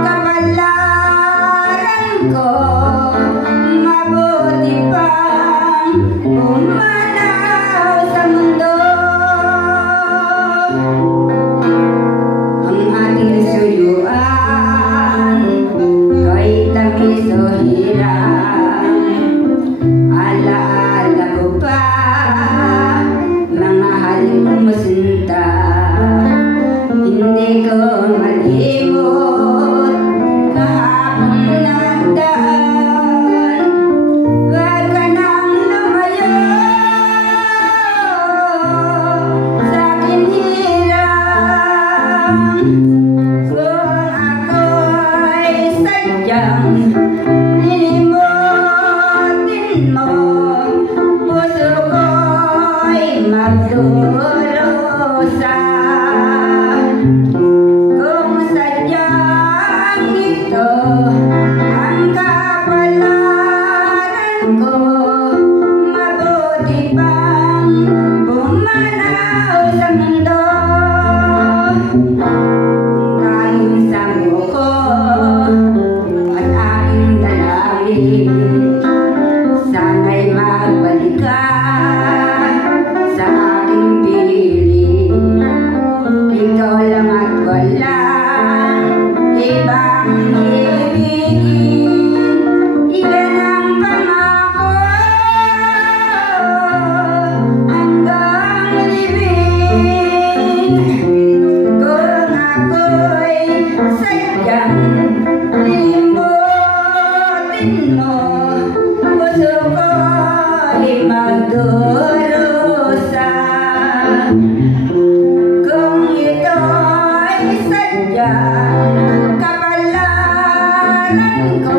kapalaran ko, mabuti pang umanaw sa mundo. Ang ating suyuan ko'y tamis o hirap, alaala ko pa mga haling musinta. Hindi ko malimot kahapon nagdaan. Huwag ka nang lumayo sa aking hirap. Kung ako'y sadyang lilimutin mo, puso ko'y magdurusa. Kung sadyang ito ang kapalaran ko, mabuti pang bumanaw sa mundo. Dahil sa buko at aking dalangin, sana'y magbalik ka sa aking piling. Ikaw lang at walang ibang ibigin. Iyan ang pangako hanggang libing. Kung ako'y sadyang limutin mo, puso ko'y magdurusa. Kung ito'y sadyang kapalaran ko,